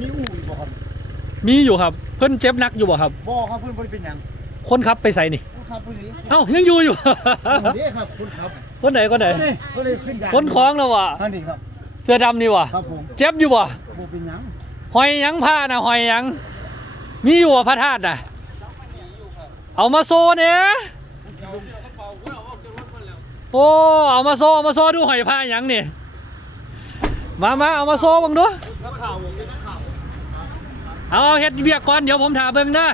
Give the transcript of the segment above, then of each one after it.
มีอู่อยู่บ่ครับมีอยู่ครับ เพิ่นเจ็บหนักอยู่บ่ครับ บ่ครับเพิ่นบ่ได้เป็นหยังคนขับไปใส่นี่คุณครับผู้นี้เอ้ายังอยู่อยู่นี่ครับคุณครับคนไหนคนไหนนี่ก็เลยขึ้นยางคนคล้องแล้ววะท่านนี่ครับเสื้อดำนี่วะครับผมเจ็บอยู่บ่บ่เป็นหยังหอยหยังผ้านะหอยหยัง มีอยู่บ่พระธาตุน่ะเอามาโซเนี่ยโอ้เอามาโซเอามาโซดูหอยผ้าหยังนี่มามาเอามาโซบังดูนักข่าวผม เอาเฮ็ดเวียกก่อนเดี๋ยวผมถามเบิ่งนะ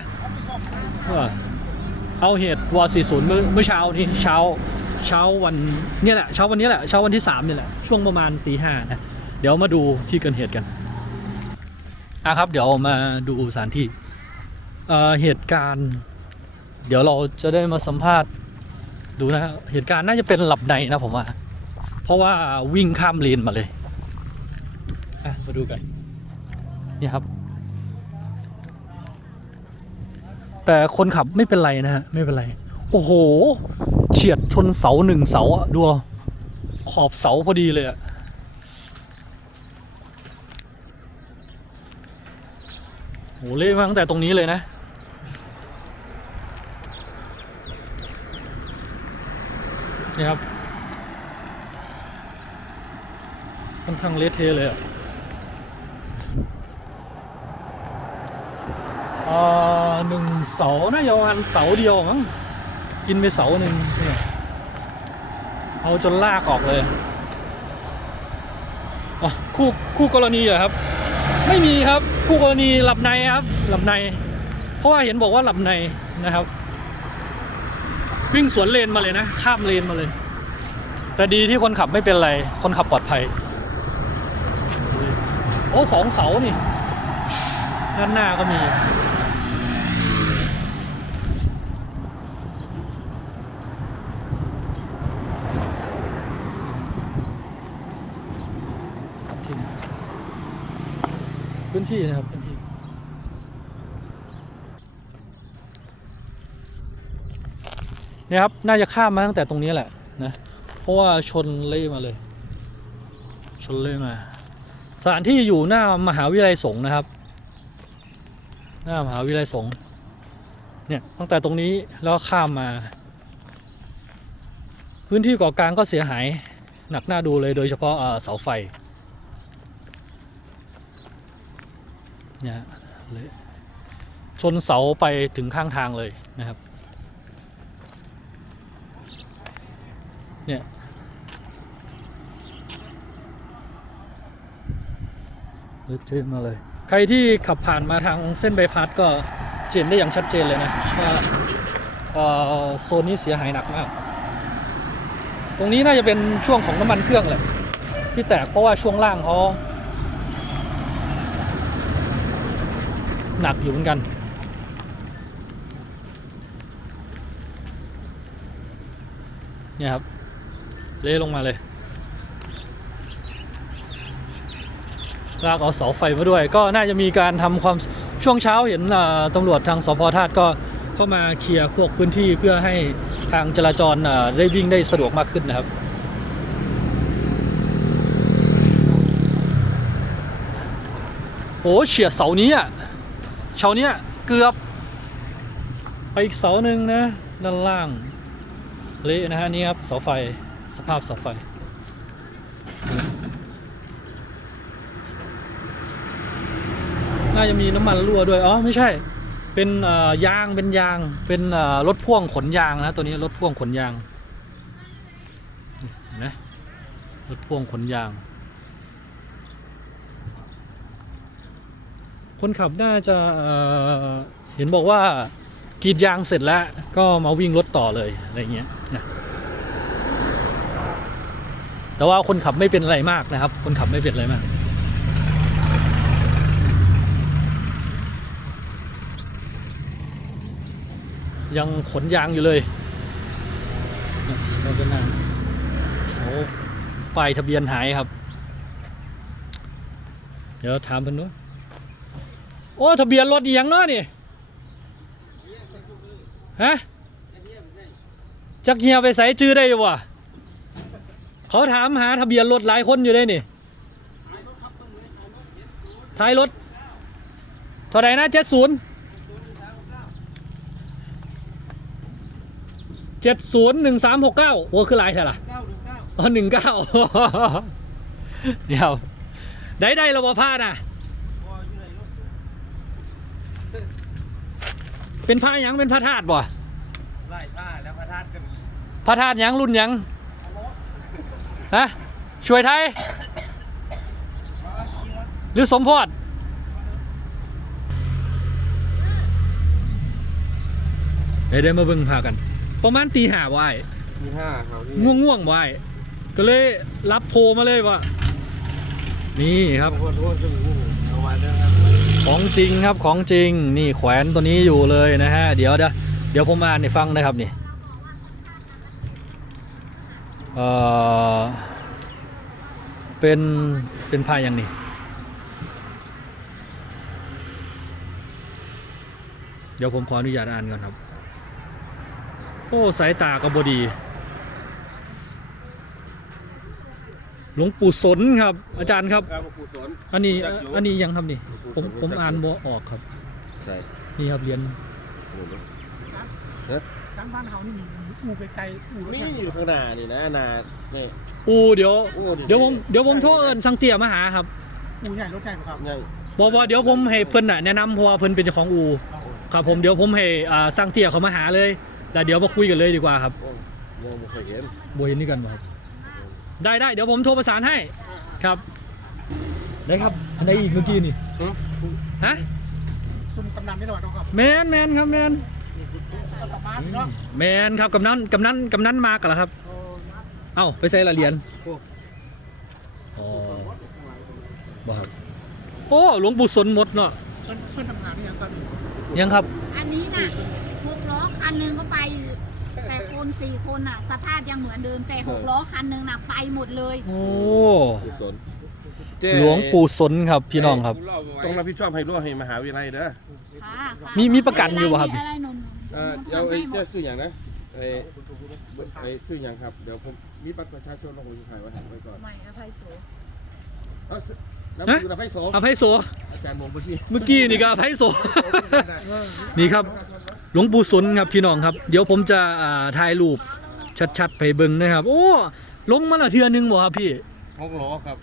เอาเหตุวอ40เมื่อเมื่อเช้านี้เช้าเช้าวันนี่แหละเช้าวันนี้แหละเช้าวันที่3เนี่ยแหละช่วงประมาณตีห้านะเดี๋ยวมาดูที่เกิดเหตุกันอะครับ เดี๋ยวมาดูสถานที่เหตุการณ์ เดี๋ยวเราจะได้มาสัมภาษณ์ดูนะฮะเหตุการณ์น่าจะเป็นหลับในนะผมว่า เพราะว่าวิ่งข้ามเลนมาเลยอะมาดูกันนี่ครับ แต่คนขับไม่เป็นไรนะฮะไม่เป็นไร โอ้โห เฉียดชนเสาหนึ่งเสาอะดูขอบเสาพอดีเลยอะโหเละมาตั้งแต่ตรงนี้เลยนะนี่ครับค่อนข้างเละเทะเลยอะอ่า หนึ่งเสาน่าจะประมาณเสาเดียวมั้งกินไปเสาหนึ่งเนี่ยเอาจนลากออกเลยอคู่คู่กรณีเหรอครับ ไม่มีครับคู่กรณีหลับในครับ หลับใน เพราะว่าเห็นบอกว่าหลับในนะครับ วิ่งสวนเลนมาเลยนะ ข้ามเลนมาเลย แต่ดีที่คนขับไม่เป็นไร คนขับปลอดภัย โอ้สองเสานี่ด้านหน้าก็มี ที่ พื้นที่นะครับพื้นที่เนี่ยครับน่าจะข้ามมาตั้งแต่ตรงนี้แหละนะเพราะว่าชนเละมาเลย ชนเละมา สถานที่อยู่หน้ามหาวิทยาลัยสงฆ์นะครับ หน้ามหาวิทยาลัยสงฆ์เนี่ยตั้งแต่ตรงนี้แล้วข้ามมา พื้นที่เกาะกลางก็เสียหายหนักหน้าดูเลยโดยเฉพาะเสาไฟ เนี่ยเละชนเสาไปถึงข้างทางเลยนะครับเนี่ยละเทะมาเลย ใครที่ขับผ่านมาทางเส้นใบพัดก็เห็นได้อย่างชัดเจนเลยนะว่าโซนนี้เสียหายหนักมาก ตรงนี้น่าจะเป็นช่วงของน้ำมันเครื่องแหละที่แตกเพราะว่าช่วงล่างเขา หนักอยู่เหมือนกันเนี่ยครับ เละลงมาเลย ลากเอาเสาไฟมาด้วย ก็น่าจะมีการทำความช่วงเช้าเห็นอ่าตำรวจทางสพธาตุก็เข้ามาเคลียร์พวกพื้นที่เพื่อให้ทางจราจรได้วิ่งได้สะดวกมากขึ้นนะครับโอ้เฉียดเสานี้อะ เสาเนี้ยเกือบ ไปอีกเสาหนึ่งนะ ด้านล่าง เละนะฮะนี่ครับเสาไฟสภาพเสาไฟ น่าจะมีน้ำมันรั่วด้วย อ๋อ ไม่ใช่ เป็นยางเป็นยาง เป็นรถพ่วงขนยางนะ ตัวนี้รถพ่วงขนยางนไหมรถพ่วงขนยาง คนขับน่าจะเเห็นบอกว่ากรีดยางเสร็จแล้ว ก็มาวิ่งรถต่อเลยอะไรเงี้ยนะแต่ว่าคนขับไม่เป็นอะไรมากนะครับ คนขับไม่เป็นอะไรมาก ยังขนยางอยู่เลยเนี่ยเราจะนั่งโอ้ป้ายทะเบียนหายครับ เดี๋ยวถามเพิ่นนู้น โอ้ทะเบียนรถอีหยังเนาะนี่ฮะจักเฮียไปใส่จื้อได้อยู่วะเขาถามหาทะเบียนรถหลายคนอยู่ได้นี่ท้ายรถเท่าไหร่นะเจ็ดศูนย์เจ็ดศูนย์หนึ่งสามหกเก้าโอ้คือลายใช่ล่ะอ๋อหนึ่งเก้าเดี๋ยวได้ได้ระบบผ้าน่ะ พออยู่ไหนลูก เป็นผ้าหยังเป็นผ้าธาตุบ่ไล่ผ้าแล้วพระธาตุก็มีผ้าธาตุหยังรุ่นหยังฮะช่วยไทยหรือสมโพธเดี๋ยวเดี๋ยวมาเบิ่งพากัน ประมาณตีห้าว่ายมีห้าเขานี่ง่วงง่วงๆว่ายก็เลยรับโพลมาเลยว่านี่ครับ โคตรโคตรจะมีเอามาเด้อครับ ของจริงครับของจริงนี่แขวนตัวนี้อยู่เลยนะฮะเดี๋ยวเดี๋ยวเดี๋ยวผมอ่านให้ฟังนะครับนี่เออเป็นเป็นผ้าอย่างนี้เดี๋ยวผมขออนุญาตอ่านก่อนครับ โอ้ สายตาก็บดี หลวงปู่สนครับ อาจารย์ครับ ครับกุศลอันนี้จักอยู่อันนี้ยังครับนี่ ผมรู้จักผมอยู่อ่านบ่ออกครับ ใช่นี่ครับเรียนทางบ้านเขานี่มีอูไกลๆอูนี่อยู่ข้างหน้านี่นะนานี่อูเดี๋ยวโอ้เดี๋ยวผมเดี๋ยวผมโทรเอิญสังเตียมาหาครับอูใหญ่รถใหญ่ไหมครับยังบอกว่าเดี๋ยวผมให้เพิ่นน่ะแนะนำเพราะว่าเพิ่นเป็นเจ้าของอูครับผมเดี๋ยวผมให้อ่าสังเตียเขามาหาเลยแล้วเดี๋ยวมาคุยกันเลยดีกว่าครับโอ้ยังไม่เคยเห็นบ่เห็นนี่กันบ่ครับ ได้ได้เดี๋ยวผมโทรประสานให้ครับได้ครับอันไหนอีกเมื่อกี้นี่ฮะซุ่มกำนันไม่หน่อยน้องครับแมนแมนครับแมนกลับบ้านเนาะแมนครับกำนันกำนันกำนันมากกันแล้วครับ เอ้าไปใส่ละเหรียญโอ้อ๋อบ่ครับโอ้หลวงปู่สนหมดเนาะเพื่อนเพื่อนทำงานนี่ยังกันยังครับ อันนี้น่ะหกล้อคันหนึ่งก็ไปแต่ คนสี่คนน่ะ สภาพยังเหมือนเดิมแต่หกล้อคันหนึ่งน่ะไปหมดเลยโอ้กุศลหลวงปู่สนครับพี่น้องครับ ต้องรับผิดชอบให้รั้วให้มหาวิทยาลัยเด้อค่ะค่ะมีมีประกันอยู่ป่ะครับอะไรนนเอ่อเดี๋ยวไอ้เจ้าซื้ออย่างนะไอ้ไอ้ซื้ออย่างครับ เดี๋ยวผมมีบัตรประชาชนลงไปถ่ายไว้ไว้ก่อนไม่อภัยโสเอาซื้อน้ำดื่มน้ำไผ่โสอภัยโสอาจารย์มงเมื่อกี้เมื่อกี้นี่ก็อภัยโส นี่ครับ หลวงปู่สนครับพี่น้องครับ เดี๋ยวผมจะอ่าถ่ายรูปชัดๆไปเบิ่งนะครับ โอ้ลงมาและเทือนึงบ่ครับพี่หกล้อครับ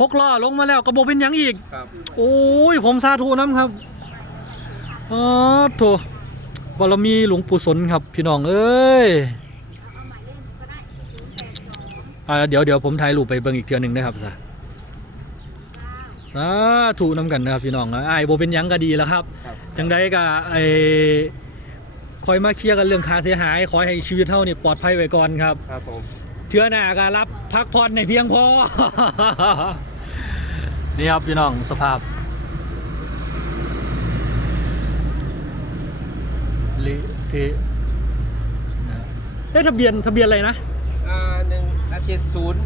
หกล้อลงมาแล้วกระโบเป็นหยังอีกครับ โอ้ยผมสาธุน้ำครับอ๋อโถบารมีหลวงปู่สนครับ พี่น้องเอ้ยอ่าเดี๋ยวเดี๋ยวผมถ่ายรูปไปเบิ่งอีกเทือหนึ่งนะครับสาสาธุน้ำกันนะครับพี่น้องนะไอ้ายโบเป็นหยังก็ดีแล้วครับครับจังใดก็ไอ้ คอยมาเคลียร์กันเรื่องค่าเสียหาย ขอให้ชีวิตเท่านี่ปลอดภัยไว้ก่อนครับ ครับผมเชื่อหน้าก็รับพักผ่อนในเพียงพอ นี่ครับพี่น้องสภาพเลิเทะนะเอ๊ะทะเบียนทะเบียนอะไรนะอ่าหนึ่งเจ็ดศูนย์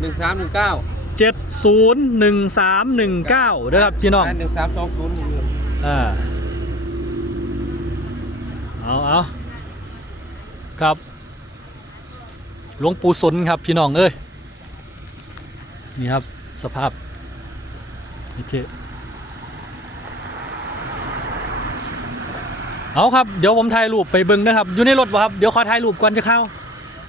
หนึ่งสามหนึ่งเก้าเจ็ดศูนย์หนึ่งสามหนึ่งเก้าเด้อครับพี่น้องหนึ่งสามสองศูนย์อ่า เอาเอาครับ หลวงปู่สนครับพี่น้องเอ้ย นี่ครับสภาพนี่เจเอาครับ เดี๋ยวผมถ่ายรูปไปเบิ้งนะครับ อยู่ในรถป่ะครับ เดี๋ยวขอถ่ายรูปก่อนจะเข้า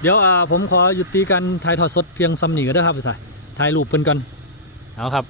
เดี๋ยวอ่าผมขอหยุดตีกันถ่ายทอดสดเพียงซ้ำหนีก็ได้ครับไปใส่ถ่ายรูปเพิ่นก่อน เอาครับ